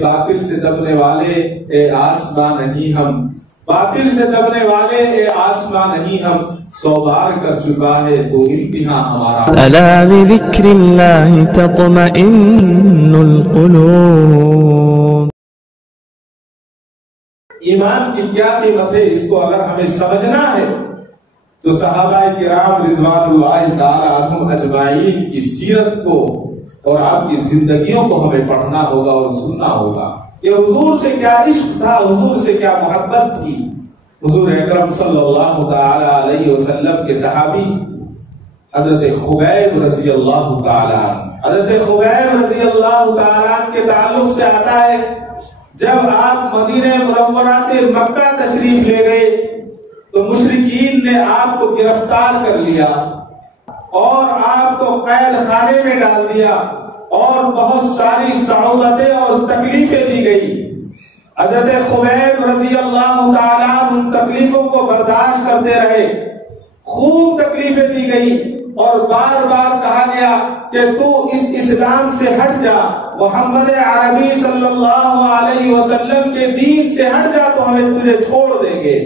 باطل سے دبنے والے اے آسمان نہیں ہم، باطل سے دبنے والے اے آسمان نہیں ہم، 100 بار کر چکا ہے تو امتحان ہمارا۔ الا بذکر اللہ تطمئن القلوب۔ ایمان کی کیا قیمت ہے، اس کو اگر ہمیں سمجھنا ہے تو صحابہ کرام رضوان اللہ تعالی عنہم اجمعین کی سیرت کو اور آپ کی زندگیوں کو ہمیں پڑھنا ہوگا اور سننا ہوگا کہ حضور سے کیا عشق تھا، حضور سے کیا محبت تھی۔ حضور اکرم صلی اللہ تعالی علیہ وسلم کے صحابی حضرت خبیب رضی اللہ تعالی عنہ، حضرت خبیب رضی اللہ تعالی عنہ کے تعلق سے آتا ہے جب آپ مدینہ منورہ سے مکہ تشریف لے گئے تو مشرکین نے آپ کو گرفتار کر لیا اور آپ کو قید خانے میں ڈال دیا اور بہت ساری صعوبتیں اور تکلیفیں دی گئی۔ حضرت خبیب رضی اللہ تعالیٰ ان تکلیفوں کو برداشت کرتے رہے، خوب تکلیفیں دی گئی اور بار بار کہا گیا کہ تو اس اسلام سے ہٹ جا، محمد عربی صلی اللہ علیہ وسلم کے دین سے ہٹ جا تو ہمیں تجھے چھوڑ دیں گے۔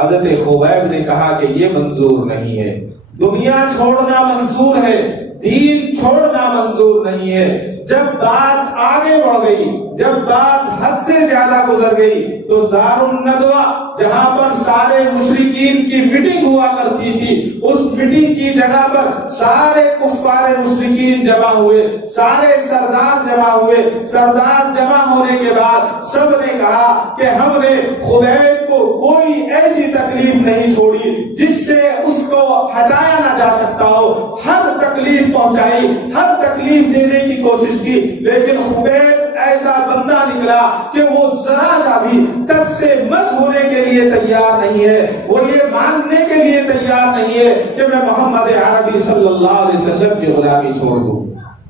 حضرت خبیب نے کہا کہ یہ منظور نہیں ہے، دنیا چھوڑنا منظور ہے، دین چھوڑنا منظور نہیں ہے۔ جب بات آگے بڑھ گئی، جب بات حد سے زیادہ گزر گئی تو دارالندوا جہاں پر سارے مشرکین کی میٹنگ ہوا کرتی تھی، اس میٹنگ کی جگہ پر سارے کفار مشرکین جمع ہوئے، سارے سردار جمع ہوئے۔ سردار جمع ہونے کے بعد سب نے کہا کہ ہم نے خبیب کو کوئی ایسی تکلیف نہیں چھوڑی جس سے اس کو ہٹایا نہ جا سکتا ہو، ہر تکلیف پہنچائی، ہر تکلیف دینے کی کوشش کی، لیکن خبیب ایسا بندہ نکلا کہ وہ ذرا سا بھی ٹس سے مس ہونے کے لیے تیار نہیں ہے، وہ یہ ماننے کے لیے تیار نہیں ہے کہ میں محمد عربی صلی اللہ علیہ وسلم کی غلامی چھوڑ دوں۔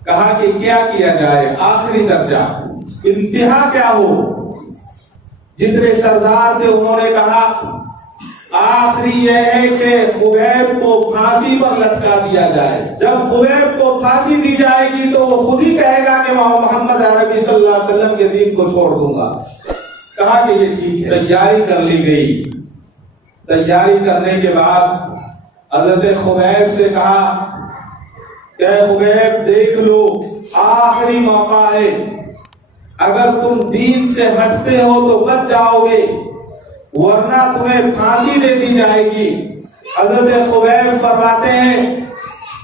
کہا کہ کیا کیا جائے، آخری درجہ انتہا کیا ہو؟ جتنے سردار تھے انہوں نے کہا آخری یہ ہے کہ خبیب کو پھانسی پر لٹکا دیا جائے، جب خبیب کو پھانسی دی جائے گی تو وہ خود ہی کہے گا کہ میں محمد عربی صلی اللہ علیہ وسلم کے دین کو چھوڑ دوں گا۔ کہا کہ یہ ٹھیک ہے، تیاری کر لی گئی۔ تیاری کرنے کے بعد حضرت خبیب سے کہا کہ خبیب دیکھ لو، آخری موقع ہے، اگر تم دین سے ہٹتے ہو تو بچ جاؤ گے ورنہ تمہیں پھانسی دے دی جائے گی۔ حضرت خبیب فرماتے ہیں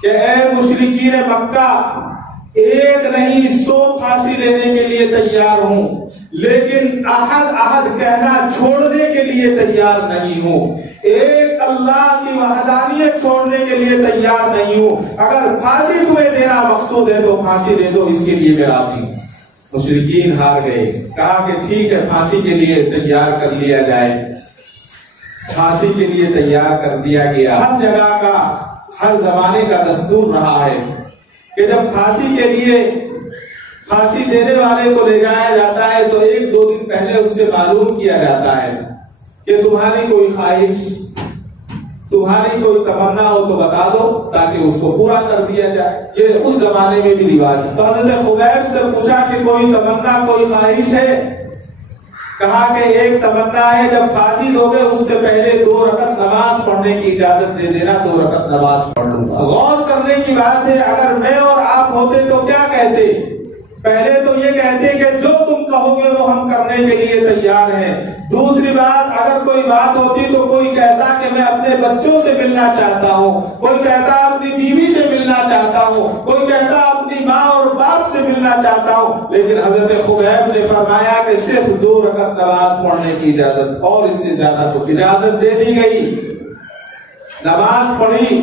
کہ اے مشرکین مکہ، ایک نہیں 100 پھانسی لینے کے لیے تیار ہوں، لیکن احد کہنا چھوڑنے کے لیے تیار نہیں ہوں، ایک اللہ کی وحدانیت چھوڑنے کے لیے تیار نہیں ہوں۔ اگر پھانسی تمہیں دینا مقصود ہے تو پھانسی دے دو، اس کے لیے میں راضی ہوں۔ مشرکین ہار گئے، کہا کہ ٹھیک ہے پھانسی کے لیے تیار کر لیا جائے۔ پھانسی کے لیے تیار کر دیا گیا۔ ہر جگہ کا، ہر زمانے کا دستور رہا ہے کہ جب پھانسی کے لیے پھانسی دینے والے کو لے جایا جاتا ہے تو 1-2 دن پہلے اس سے معلوم کیا جاتا ہے کہ تمہاری کوئی خواہش، تمہاری کوئی تمنا ہو تو بتا دو تاکہ اس کو پورا کر دیا جائے۔ یہ اس زمانے میں بھی رواج ہے۔ تو حضرت خبیب سے پوچھا کہ کوئی تمنا، کوئی خواہش ہے؟ کہا کہ ایک تمنا ہے، جب پھانسی دو گے اس سے پہلے 2 رکعت نماز پڑھنے کی اجازت دے دینا، 2 رکعت نماز پڑھ لوں گا۔ غور کرنے کی بات ہے، اگر میں اور آپ ہوتے تو کیا کہتے؟ پہلے تو یہ کہتے کہ جو تم کہو گے وہ ہم کرنے کے لیے تیار ہیں۔ دوسری بات، اگر کوئی بات ہوتی تو کوئی کہتا کہ میں اپنے بچوں سے ملنا چاہتا ہوں، کوئی کہتا اپنی بیوی سے ملنا چاہتا ہوں، کوئی کہتا اپنی ماں اور باپ سے ملنا چاہتا ہوں، لیکن حضرت خبیب نے فرمایا کہ صرف 2 رکعت نماز پڑھنے کی اجازت، اور اس سے زیادہ تو اجازت دے دی گئی۔ نماز پڑھی۔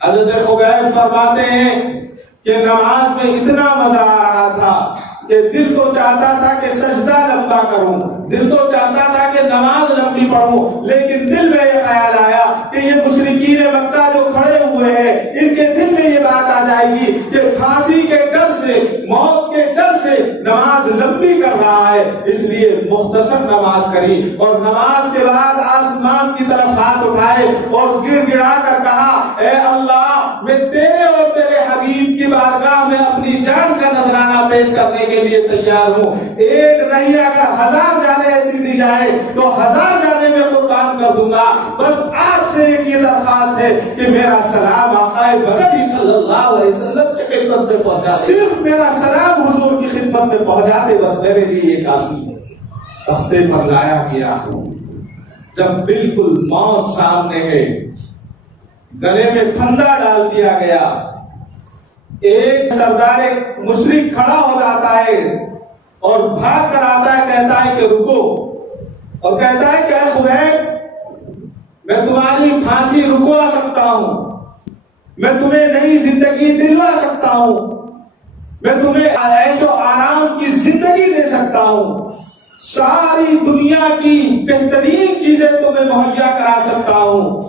حضرت خبیب فرماتے ہیں کہ نماز میں اتنا مزہ آ رہا تھا کہ دل تو چاہتا تھا کہ سجدہ لمبا کروں، دل تو چاہتا تھا کہ نماز لمبی پڑھوں، لیکن دل میں یہ خیال آیا کہ یہ مشرکین مکہ جو کھڑے ہوئے ہیں ان کے دل میں یہ بات آ جائے گی کہ پھانسی کے ڈر سے، موت کے ڈر سے نماز لمبی کر رہا ہے، اس لیے مختصر نماز کری اور نماز کے بعد آسمان کی طرف ہاتھ اٹھائے اور گڑ گڑا کر کہا اے اللہ میں تیرے اور تیرے حبیب کی بارگاہ میں اپنی جان کا نذرانہ پیش کرنے کے لیے تیار ہوں. ایک نہیں اگر 1000 جانیں ایسی دی جائے تو 1000 جانیں میں قربان کر دوں گا. بس آپ سے ایک یہ درخواست ہے کہ میرا سلام آقا بدری صلی اللہ علیہ وسلم کی خدمت میں پہنچا. صرف میرا سلام حضور کی خدمت میں پہنچا دے, بس میرے لیے یہ کافی ہے. تختے پر لایا گیا, جب بالکل موت سامنے ہے, گلے میں پھندا ڈال دیا گیا. ایک سردار مشرک کھڑا ہو جاتا ہے اور بھاگ کر آتا ہے, کہتا ہے کہ رکو, اور کہتا ہے کہ اے خبیب, میں تمہاری پھانسی رکوا سکتا ہوں, میں تمہیں نئی زندگی دلوا سکتا ہوں, میں تمہیں عیش و آرام کی زندگی دے سکتا ہوں, ساری دنیا کی بہترین چیزیں تمہیں مہیا کرا سکتا ہوں.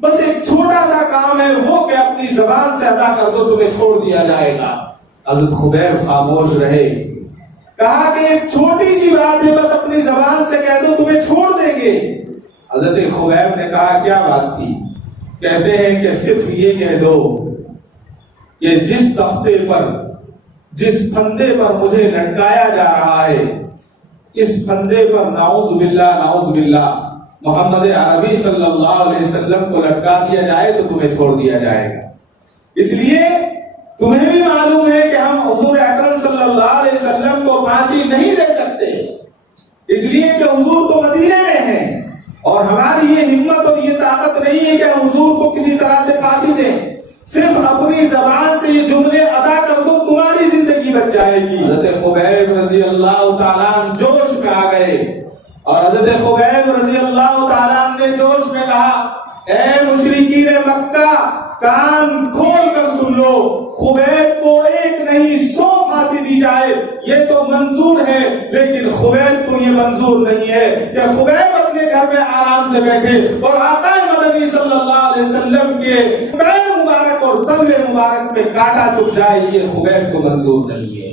بس ایک چھوٹا سا کام ہے, وہ کہ اپنی زبان سے ادا کر دو, تمہیں چھوڑ دیا جائے گا. حضرت خبیب خاموش رہے. کہا کہ ایک چھوٹی سی بات ہے, بس اپنی زبان سے کہہ دو, تمہیں چھوڑ دیں گے. حضرت خبیب نے کہا کیا بات تھی؟ کہتے ہیں کہ صرف یہ کہہ دو کہ جس تختے پر, جس پھندے پر مجھے لٹکایا جا رہا ہے, اس پھندے پر نعوذ باللہ محمد عربی صلی اللہ علیہ وسلم کو لٹکا دیا جائے تو تمہیں چھوڑ دیا جائے گا. اس لیے تمہیں بھی معلوم ہے کہ ہم حضور اکرم صلی اللہ علیہ وسلم کو پھانسی نہیں دے سکتے, اس لیے کہ حضور تو مدینے میں ہیں, اور ہماری یہ ہمت اور یہ طاقت نہیں ہے کہ ہم حضور کو کسی طرح سے پھانسی دیں. صرف اپنی زبان سے یہ جملے ادا کر دو, تمہاری زندگی بچ جائے گی. حضرت خبیب رضی اللہ تعالیٰ جوش میں آ گئے, اور حضرت خبیب رضی اللہ تعالیٰ نے جوش میں کہا, اے مشرکین مکہ, کان کھول کر سن لو, خبیب کو ایک نہیں 100 پھانسی دی جائے یہ تو منظور ہے, لیکن خبیب کو یہ منظور نہیں ہے کہ خبیب اپنے گھر میں آرام سے بیٹھے اور آقا مدنی صلی اللہ علیہ وسلم کے پیر مبارک اور تلوے مبارک میں کانٹا چبھ جائے. یہ خبیب کو منظور نہیں ہے.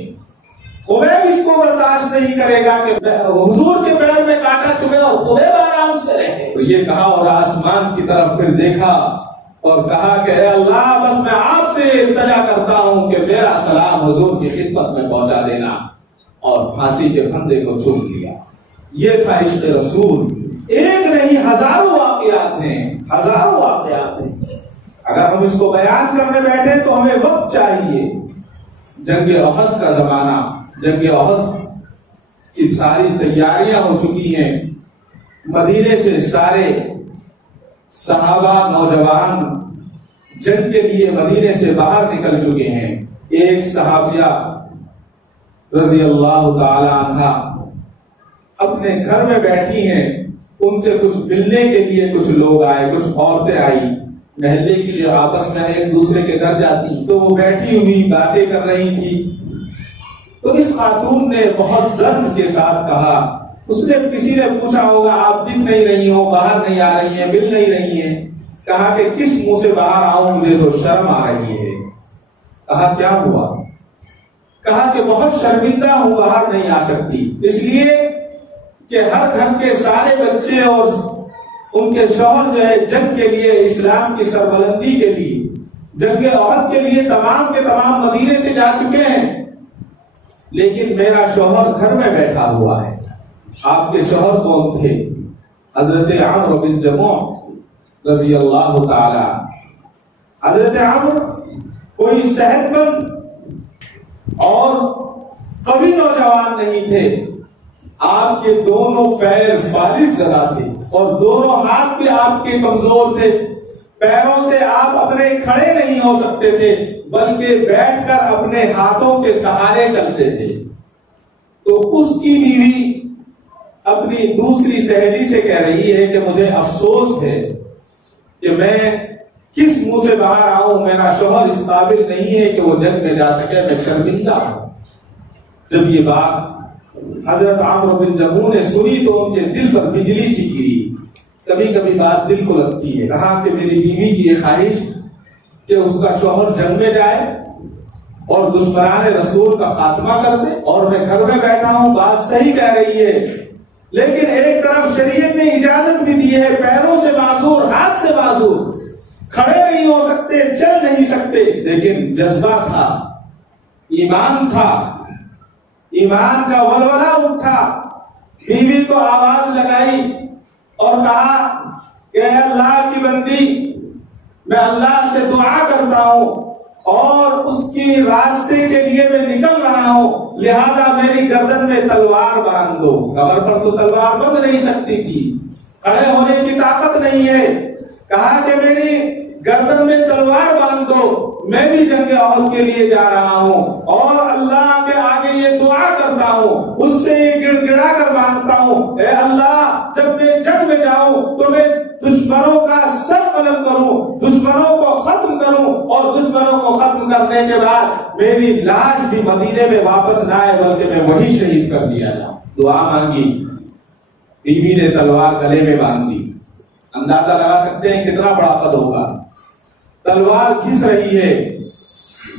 خبیب اس کو برداشت نہیں کرے گا کہ حضور کے پیر میں کانٹا چبھے اور خبیب آرام سے رہے. تو یہ کہا اور آسمان کی طرف پھر دیکھا اور کہا کہ اے اللہ, بس میں آپ سے التجا کرتا ہوں کہ میرا سلام حضور کی خدمت میں پہنچا دینا, اور پھانسی کے پھندے کو چوم لیا. یہ تھا عشق رسول. ایک نہیں ہزاروں واقعات ہیں, ہزاروں واقعات ہیں. اگر ہم اس کو بیان کرنے بیٹھے تو ہمیں وقت چاہیے. جنگ احد کا زمانہ, جنگ احد کی ساری تیاریاں ہو چکی ہیں. مدینے سے سارے صحابہ نوجوان جنگ کے لیے مدینے سے باہر نکل چکے ہیں. ایک صحابیہ رضی اللہ تعالی عنہ اپنے گھر میں بیٹھی ہیں, ان سے کچھ ملنے کے لیے کچھ لوگ آئے, کچھ عورتیں آئی. محلے کی جو آپس میں ایک دوسرے کے گھر جاتی, تو وہ بیٹھی ہوئی باتیں کر رہی تھی. تو اس خاتون نے بہت درد کے ساتھ کہا, اس نے کسی نے پوچھا ہوگا آپ دکھ نہیں رہی ہو, باہر نہیں آ رہی ہیں, مل نہیں رہی ہیں. کہا کہ کس منہ سے باہر آؤں, مجھے تو شرم آ رہی ہے. کہا کیا ہوا؟ کہا کہ بہت شرمندہ ہوں, باہر نہیں آ سکتی, اس لیے کہ ہر گھر کے سارے بچے اور ان کے شوہر جو ہے جنگ کے لیے, اسلام کی سربلندی کے لیے, جنگ احد کے لیے تمام کے تمام مدینے سے جا چکے ہیں, لیکن میرا شوہر گھر میں بیٹھا ہوا ہے. آپ کے شوہر کون تھے؟ حضرت عمرو بن جموع رضی اللہ تعالی. حضرت عمرو کوئی صحت مند اور قوی نوجوان نہیں تھے. آپ کے دونوں پیر فالج زدہ تھے اور دونوں ہاتھ بھی آپ کے کمزور تھے. پیروں سے آپ اپنے کھڑے نہیں ہو سکتے تھے, بلکہ بیٹھ کر اپنے ہاتھوں کے سہارے چلتے تھے. تو اس کی بیوی اپنی دوسری سہیلی سے کہہ رہی ہے کہ مجھے افسوس ہے کہ میں کس منہ سے باہر آؤں, میرا شوہر اس قابل نہیں ہے کہ وہ جنگ میں جا سکے, میں شرمندہ ہوں. جب یہ بات حضرت عمرو بن جموع نے سنی تو ان کے دل پر بجلی سی گری. کبھی کبھی بات دل کو لگتی ہے. کہا کہ میری بیوی کی یہ خواہش کہ اس کا شوہر جنگ میں جائے اور دشمنان رسول کا خاتمہ کر دے, اور میں گھر میں بیٹھا ہوں. بات صحیح کہہ رہی ہے, لیکن ایک طرف شریعت نے اجازت بھی دی ہے, پیروں سے معذور, ہاتھ سے معذور, کھڑے نہیں ہو سکتے، چل نہیں سکتے، لیکن جذبہ تھا، ایمان تھا، ایمان کا ولولہ اٹھا۔ بیوی کو آواز لگائی اور کہا کہ اے اللہ کی بندی، میں اللہ سے دعا کرتا ہوں اور اس کی راستے کے لیے میں نکل رہا ہوں، لہذا میری گردن میں تلوار باندھ دو۔ کمر پر تو تلوار بند نہیں سکتی تھی، کھڑے ہونے کی طاقت نہیں ہے، کہا کہ میری گردن میں تلوار باندھ دو، میں بھی جنگ احد کے لیے جا رہا ہوں اور اللہ کے آگے یہ دعا کرتا ہوں، اس سے یہ گڑ گڑا کر مانگتا ہوں، اے اللہ جب میں جنگ میں جاؤں تو میں دشمنوں کا سر قلم کروں، دشمنوں کو ختم کروں، اور دشمنوں کو ختم کرنے کے بعد میری لاش بھی مدینے میں واپس نہ آئے بلکہ میں وہی شہید کر دیا جاؤں۔ دعا مانگی، بیوی نے تلوار گلے میں باندھ دی۔ اندازہ لگا سکتے ہیں کتنا بڑا قد ہوگا۔ تلوار گھس رہی ہے،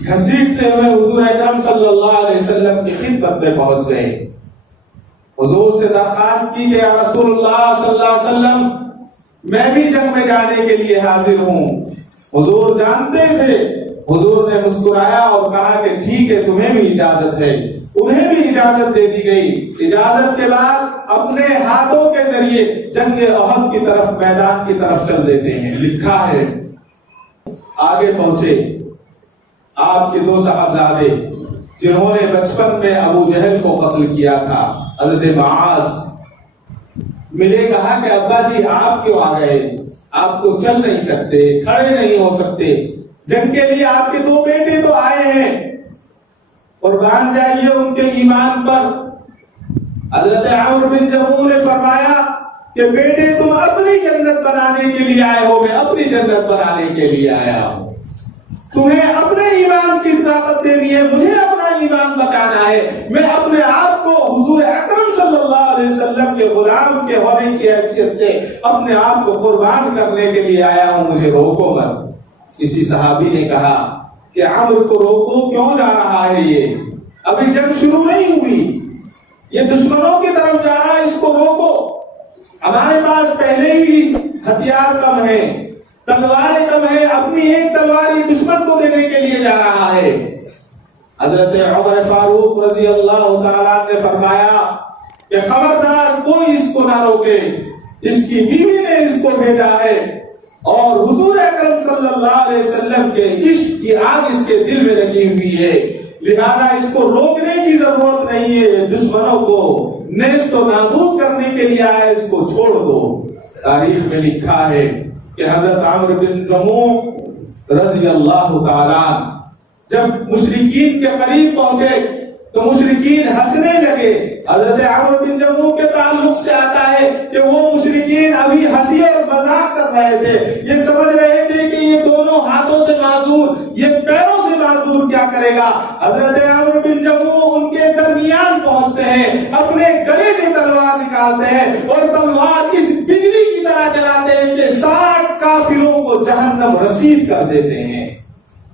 گھسیٹتے ہوئے حضور اکرم صلی اللہ علیہ وسلم کی خدمت میں پہنچ گئے۔ حضور سے درخواست کی کہ یا رسول اللہ صلی اللہ علیہ وسلم، میں بھی جنگ میں جانے کے لیے حاضر ہوں۔ حضور جانتے تھے، حضور نے مسکرایا اور کہا کہ ٹھیک ہے، تمہیں بھی اجازت ہے۔ انہیں بھی اجازت دے دی گئی۔ اجازت کے بعد اپنے ہاتھوں کے ذریعے جنگ احد کی طرف، میدان کی طرف چل دیتے ہیں۔ لکھا ہے آگے پہنچے آپ کے 2 صاحبزادے جنہوں نے بچپن میں ابو جہل کو قتل کیا تھا، حضرت معاذ ملے، کہا کہ ابا جی آپ کیوں آ گئے؟ آپ تو چل نہیں سکتے، کھڑے نہیں ہو سکتے، جنگ کے لیے آپ کے 2 بیٹے تو آئے ہیں، قربان جائیے ان کے ایمان پر۔ حضرت عمرو بن جموح نے فرمایا کہ بیٹے تم اپنی جنت بنانے کے لیے آئے ہو، میں اپنی جنت بنانے کے لیے آیا ہوں۔ تمہیں اپنے ایمان کی طاقت دینی ہے، مجھے اپنا ایمان بچانا ہے۔ میں اپنے آپ کو حضور اکرم صلی اللہ علیہ وسلم کے غلام کے ہونے کی حیثیت سے اپنے آپ کو قربان کرنے کے لیے آیا ہوں، مجھے روکو مت۔ کسی صحابی نے کہا کہ عمرو کو روکو، کیوں جا رہا ہے؟ یہ ابھی جنگ شروع نہیں ہوئی، یہ دشمنوں کی طرف جا رہا ہے، اس کو روکو۔ ہمارے پاس پہلے ہی ہتھیار کم ہے، تلواریں کم ہے، اپنی ایک تلوار ہی دشمن کو دینے کے لیے جا رہا ہے۔ حضرت عمر فاروق رضی اللہ تعالیٰ نے فرمایا کہ خبردار کوئی اس کو نہ روکے، اس کی بیوی نے اس کو بھیجا ہے اور حضور اکرم صلی اللہ علیہ وسلم کے عشق کی آگ اس کے دل میں لگی ہوئی ہے، لہذا اس کو روکنے کی ضرورت نہیں ہے، دشمنوں کو نیست و نابود کرنے کے لیے آئے، اس کو چھوڑ دو۔ تاریخ میں لکھا ہے کہ حضرت عمرو بن جموح رضی اللہ تعالیٰ جب مشرکین کے قریب پہنچے تو مشرکین ہنسنے لگے۔ حضرت عمرو بن جموح کے تعلق سے آتا ہے کہ وہ مشرکین ابھی ہنسی اور مذاق کر رہے تھے، یہ سمجھ رہے تھے کہ یہ دونوں ہاتھوں سے معذور، یہ پیروں سے معذور کیا کرے گا۔ حضرت عمرو بن جموح ان کے درمیان پہنچتے ہیں، اپنے گلے سے تلوار نکالتے ہیں اور تلوار اس بجلی کی طرح چلاتے ہیں کہ 60 کافروں کو جہنم رسید کر دیتے ہیں۔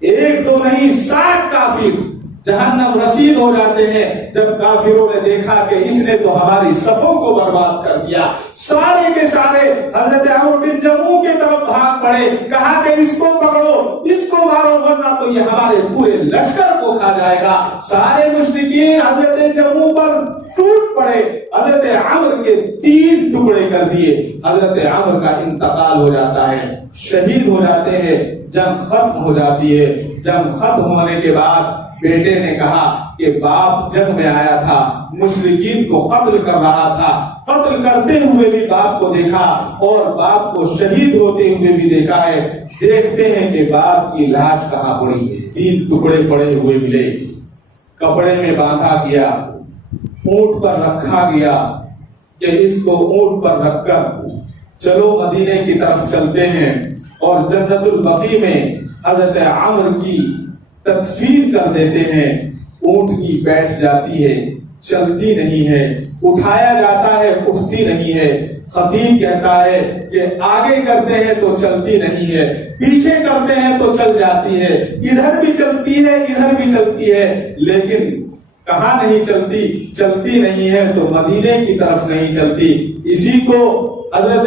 1-2 نہیں، 60 کافر جہنم رسید ہو جاتے ہیں۔ جب کافروں نے دیکھا کہ اس نے تو ہماری صفوں کو برباد کر دیا، سارے کے سارے حضرت عمرو بن جموح کی طرف بھاگ پڑے، کہا کہ اس کو پکڑو، اس کو مارو، ورنہ تو یہ ہمارے پورے لشکر کو کھا جائے گا۔ سارے مشرکین حضرت جموح پر ٹوٹ پڑے، حضرت عمرو کے 3 ٹکڑے کر دیے۔ حضرت عمرو کا انتقال ہو جاتا ہے، شہید ہو جاتے ہیں، جنگ ختم ہو جاتی ہے۔ جنگ ختم ہونے کے بعد بیٹے نے کہا کہ باپ جنگ میں آیا تھا، مشرکین کو قتل کر رہا تھا، قتل کرتے ہوئے بھی باپ کو دیکھا اور باپ کو شہید ہوتے ہوئے بھی دیکھا ہے۔ دیکھتے ہیں کہ باپ کی لاش کہاں پڑی ہے، 3 ٹکڑے پڑے ہوئے ملے، کپڑے میں باندھا گیا، اونٹ پر رکھا گیا کہ اس کو اونٹ پر رکھ کر چلو مدینے کی طرف چلتے ہیں، اور جنت البقیع میں حضرت عمرو کی تدفین کر دیتے ہیں۔ اونٹ کی بیٹھ جاتی ہے، چلتی نہیں ہے، اٹھایا جاتا ہے، اٹھتی نہیں ہے۔ خطیب کہتا ہے کہ آگے کرتے ہیں تو چلتی نہیں ہے، پیچھے کرتے ہیں تو چل جاتی ہے، ادھر بھی چلتی ہے، ادھر بھی چلتی ہے، لیکن کہاں نہیں چلتی؟ چلتی نہیں ہے تو مدینے کی طرف نہیں چلتی۔ اسی کو حضرت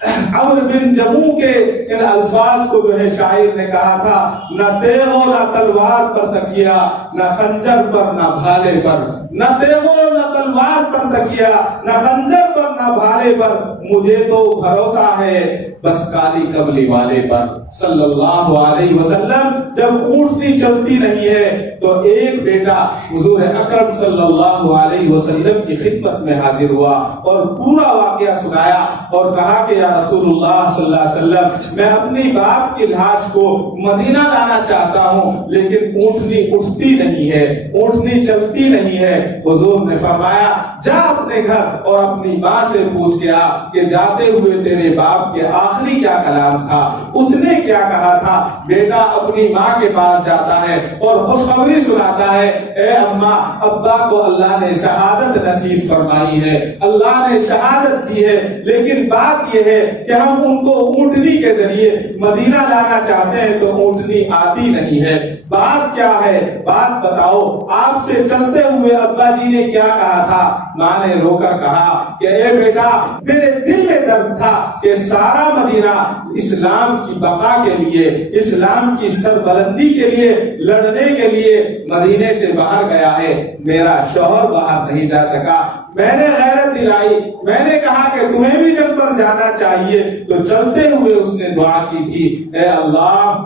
عمرو بن جموع کے ان الفاظ کو جو ہے شاعر نے کہا تھا، نہ تیغ و نہ تلوار پر تکیا، نہ خنجر پر نہ بھالے پر، نہ تیغ و نہ تلوار پر تکیا، نہ خنجر پر نہ بھالے پر، مجھے تو بھروسہ ہے بس کالی کملی والے پر صلی اللہ علیہ وسلم۔ جب اونٹنی چلتی نہیں ہے تو ایک بیٹا حضور اکرم صلی اللہ علیہ وسلم کی خدمت میں حاضر ہوا اور پورا واقعہ سنایا اور کہا کہ یا رسول اللہ صلی اللہ علیہ وسلم، میں اپنی باپ کی لاش کو مدینہ لانا چاہتا ہوں لیکن اونٹنی اٹھتی نہیں ہے، اونٹنی چلتی نہیں ہے۔ حضور نے فرمایا جا اپنے گھر اور اپنی ماں سے پوچھ کے آ کہ جاتے ہوئے تیرے باپ کے آخری کیا کلام تھا، اس نے کیا کہا تھا۔ بیٹا اپنی ماں کے پاس جاتا ہے اور خوشخبری سناتا ہے، اے اماں، ابا کو اللہ نے شہادت نصیب فرمائی ہے، اللہ نے شہادت دی ہے، لیکن بات یہ ہے کہ ہم ان کو اونٹنی کے ذریعے مدینہ لانا چاہتے ہیں تو اونٹنی آتی نہیں ہے، بات کیا ہے، بات بتاؤ، آپ سے چلتے ہوئے ابا جی نے کیا کہا تھا۔ ماں نے رو کر کہا کہ اے بیٹا، میرے دل میں درد تھا کہ سارا مدینہ اسلام کی بقا کے لیے، اسلام کی سربلندی کے لیے، لڑنے کے لیے مدینے سے باہر گیا ہے، میرا شوہر باہر نہیں جا سکا۔ میں نے غیرت دلائی، میں نے کہا کہ تمہیں بھی جنگ پر جانا چاہیے، تو چلتے ہوئے اس نے دعا کی تھی، اے اللہ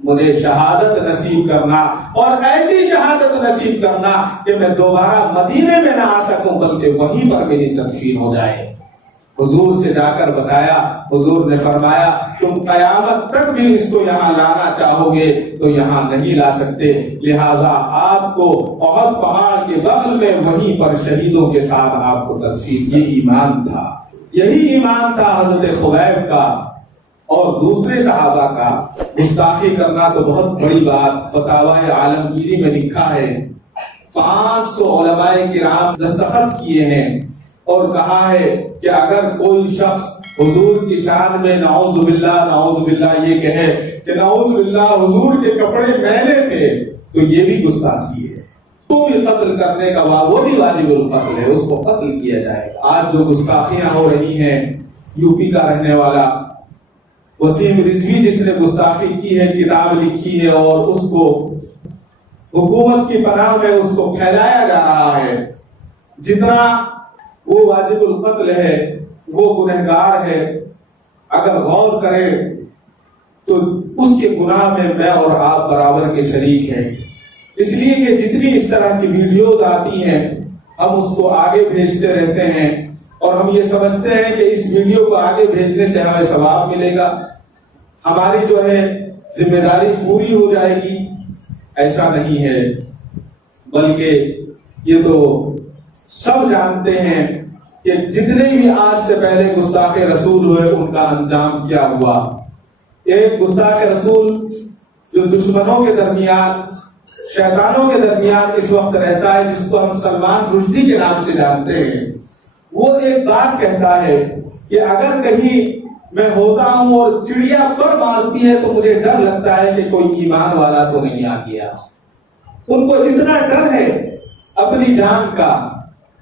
مجھے شہادت نصیب کرنا اور ایسی شہادت نصیب کرنا کہ میں دوبارہ مدینے میں نہ آ سکوں بلکہ وہیں پر میری تدفین ہو جائے۔ حضور سے جا کر بتایا، حضور نے فرمایا تم قیامت تک بھی اس کو یہاں لانا چاہو گے تو یہاں نہیں لا سکتے، لہٰذا آپ کو احد پہاڑ کے بغل میں وہیں پر شہیدوں کے ساتھ آپ کو تدفین۔ یہ ایمان تھا، یہی ایمان تھا حضرت خبیب کا اور دوسرے صحابہ کا۔ گستاخی کرنا تو بہت بڑی بات، فتاوی عالمگیری میں لکھا ہے 500 علماء کرام دستخط کیے ہیں اور کہا ہے کہ اگر کوئی شخص حضور کی شان میں نعوذ باللہ یہ کہے کہ نعوذ باللہ حضور کے کپڑے میلے تھے تو یہ بھی گستاخی ہے، تو بھی قتل کرنے کا وہ بھی واجب القتل ہے، اس کو قتل کیا جائے گا۔ آج جو گستاخیاں ہو رہی ہیں، یو پی کا رہنے والا وسیم رضوی جس نے گستاخی کی ہے، کتاب لکھی ہے اور اس کو حکومت کی پناہ میں اس کو پھیلایا جا رہا ہے، جتنا وہ واجب القتل ہے وہ گنہگار ہے، اگر غور کرے تو اس کے گناہ میں میں اور آپ برابر کے شریک ہیں۔ اس لیے کہ جتنی اس طرح کی ویڈیوز آتی ہیں ہم اس کو آگے بھیجتے رہتے ہیں اور ہم یہ سمجھتے ہیں کہ اس ویڈیو کو آگے بھیجنے سے ہمیں ثواب ملے گا، ہماری جو ہے ذمہ داری پوری ہو جائے گی۔ ایسا نہیں ہے، بلکہ یہ تو سب جانتے ہیں کہ جتنے بھی آج سے پہلے گستاخ رسول ہوئے ان کا انجام کیا ہوا۔ ایک گستاخ رسول جو دشمنوں کے درمیان، شیطانوں کے درمیان اس وقت رہتا ہے، جس کو ہم سلمان رشدی کے نام سے جانتے ہیں، وہ ایک بات کہتا ہے کہ اگر کہیں میں ہوتا ہوں اور چڑیا پر مارتی ہے تو مجھے ڈر لگتا ہے کہ کوئی ایمان والا تو نہیں آ گیا۔ ان کو اتنا ڈر ہے اپنی جان کا،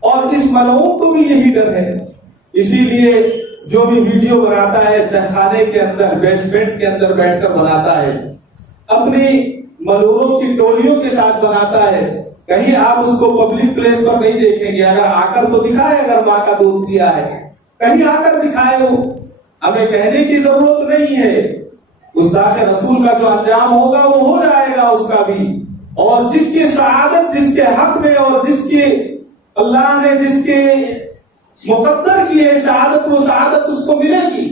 اور اس ملعون کو بھی یہی ڈر ہے، اسی لیے جو بھی ویڈیو بناتا ہے تہخانے کے اندر، بیسمنٹ کے اندر بیٹھ کر بناتا ہے، اپنی ملعونوں کی ٹولیوں کے ساتھ بناتا ہے۔ کہیں آپ اس کو پبلک پلیس پر نہیں دیکھیں گے، اگر آ کر تو دکھائے، اگر ماں کا دودھ پیا ہے کہیں آ کر دکھائے، وہ ہمیں کہنے کی ضرورت نہیں ہے۔ گستاخ رسول کا جو انجام ہوگا وہ ہو جائے گا اس کا بھی، اور جس کی سعادت جس کے حق میں اور جس کی اللہ نے جس کے مقدر کی ہے سعادت، وہ سعادت اس کو ملے گی۔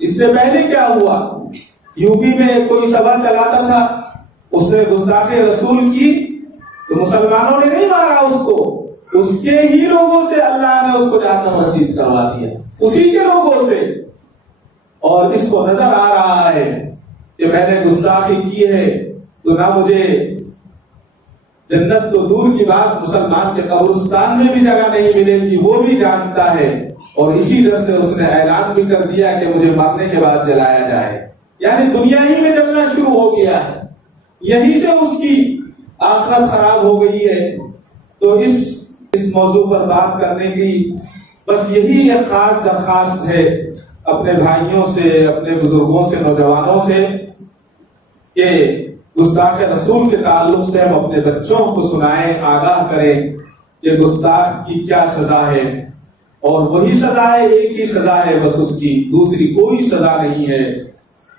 اس سے پہلے کیا ہوا، یو پی میں کوئی سبھا چلاتا تھا، اس نے گستاخ رسول کی تو مسلمانوں نے نہیں مارا اس کو، اس کے ہی لوگوں سے اللہ نے اس کو جہنم رسید کروا دیا، اسی کے لوگوں سے۔ اور اس کو نظر آ رہا ہے کہ میں نے گستاخی کی ہے تو نہ مجھے جنت تو دور کی بات مسلمان کے قبرستان میں بھی جگہ نہیں ملے گی، وہ بھی جانتا ہے، اور اسی ڈر سے اس نے اعلان بھی کر دیا کہ مجھے مرنے کے بعد جلایا جائے، یعنی دنیا ہی میں جلنا شروع ہو گیا ہے، یہیں سے اس کی آخرت خراب ہو گئی ہے۔ تو اس موضوع پر بات کرنے کی بس یہی ایک خاص درخواست ہے اپنے بھائیوں سے، اپنے بزرگوں سے، نوجوانوں سے کہ گستاخ رسول کے تعلق سے ہم اپنے بچوں کو سنائیں، آگاہ کریں کہ گستاخ کی کیا سزا ہے، اور وہی سزا ہے، ایک ہی سزا ہے بس اس کی، دوسری کوئی سزا نہیں ہے۔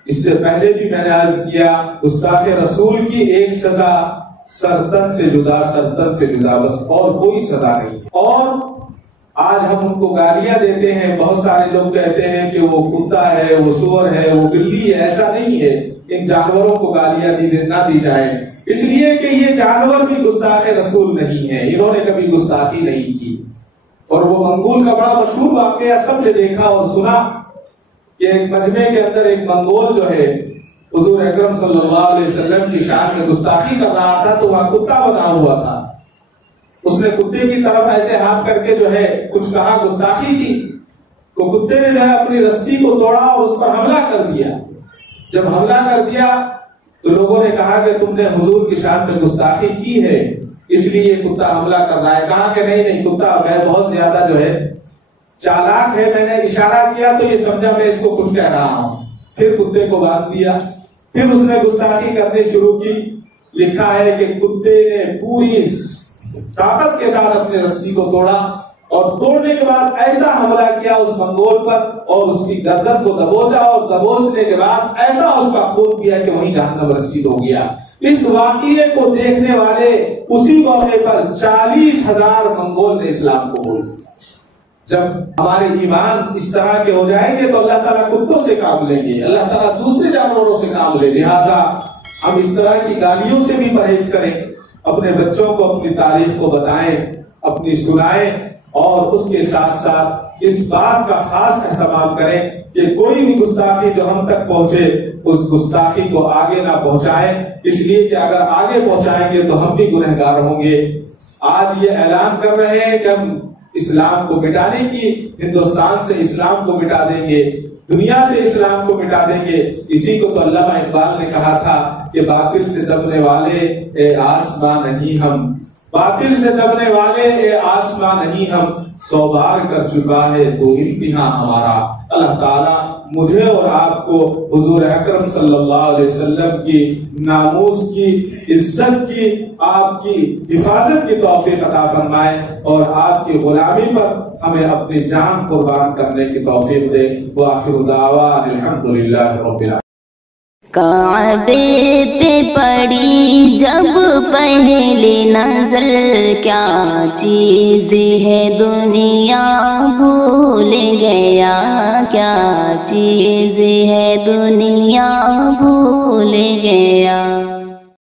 اس سے پہلے بھی میں نے عرض کیا گستاخ رسول کی ایک سزا سرطن سے جدا، سرطن سے جدا، بس اور کوئی سزا نہیں ہے۔ اور آج ہم ان کو گالیاں دیتے ہیں، بہت سارے لوگ کہتے ہیں کہ وہ کتا ہے، وہ سور ہے، وہ بلی ہے۔ ایسا نہیں ہے، ان جانوروں کو گالیاں نہ دی جائیں، اس لیے کہ یہ جانور بھی گستاخ رسول نہیں ہے، انہوں نے کبھی گستاخی نہیں کی۔ اور وہ منگول کا بڑا مشہور واقعہ سب نے دیکھا اور سنا کہ ایک مجمع کے اندر ایک منگول جو ہے حضور اکرم صلی اللہ علیہ وسلم کی شان میں گستاخی کر رہا تھا، تو وہاں کتا بنا ہوا تھا۔ اس نے کتے کی طرف ایسے ہاتھ کر کے جو ہے کچھ کہا، گستاخی کی، تو کتے نے جو ہے اپنی رسی کو توڑا اور اس پر حملہ کر دیا۔ جب حملہ کر دیا تو لوگوں نے کہا کہ تم نے حضور کی شان میں گستاخی کی ہے، اس لیے یہ کتا حملہ کر رہا ہے۔ کہا کہ نہیں، کتا بہت زیادہ جو ہے چالاک ہے، میں نے اشارہ کیا تو یہ سمجھا میں اس کو کچھ کہہ رہا ہوں۔ پھر کتے کو باندھ دیا، پھر اس نے گستاخی کرنے شروع کی۔ لکھا ہے کہ کتے نے پوری طاقت کے ساتھ اپنی رسی کو توڑا، اور توڑنے کے بعد ایسا حملہ کیا اس منگول پر اور اس کی گردن کو دبوچا، اور دبوچنے کے بعد ایسا اس کا خون کیا کہ وہیں جہنم رسید ہو گیا۔ اس واقعے کو دیکھنے والے اسی موقع پر 40,000 منگول نے اسلام قبول کیا۔ جب ہمارے ایمان اس طرح کے ہو جائیں گے تو اللہ تعالیٰ کتوں سے کام لیں گے، اللہ تعالیٰ دوسرے جانوروں سے کام لیں۔ لہٰذا ہم اس طرح کی گالیوں سے بھی پرہیز کریں، اپنے بچوں کو اپنی تاریخ کو بتائیں، اپنی سنائیں، اور اس کے ساتھ ساتھ اس بات کا خاص اہتمام کریں کہ کوئی بھی گستاخی جو ہم تک پہنچے اس گستاخی کو آگے نہ پہنچائیں، اس لیے کہ اگر آگے پہنچائیں گے تو ہم بھی گنہگار ہوں گے۔ آج یہ اعلان کر رہے ہیں کہ ہم اسلام کو مٹانے کی، ہندوستان سے اسلام کو مٹا دیں گے، دنیا سے اسلام کو مٹا دیں گے۔ اسی کو تو علامہ اقبال نے کہا تھا کہ باطل سے دبنے والے اے آسماں نہیں ہم، باطل سے دبنے والے اے آسماں نہیں ہم، 100 بار کر چکا ہے تو امتحان ہمارا۔ اللہ تعالیٰ مجھے اور آپ کو حضور اکرم صلی اللہ علیہ وسلم کی ناموس کی، عزت کی، آپ کی حفاظت کی توفیق عطا فرمائے، اور آپ کی غلامی پر ہمیں اپنی جان قربان کرنے کی توفیق دے۔ وآخر دعوانا الحمدللہ رب العالمین۔ کعبے پہ پڑی جب پہلی نظر، کیا چیز ہے دنیا بھول گیا، کیا چیز ہے دنیا بھول گیا۔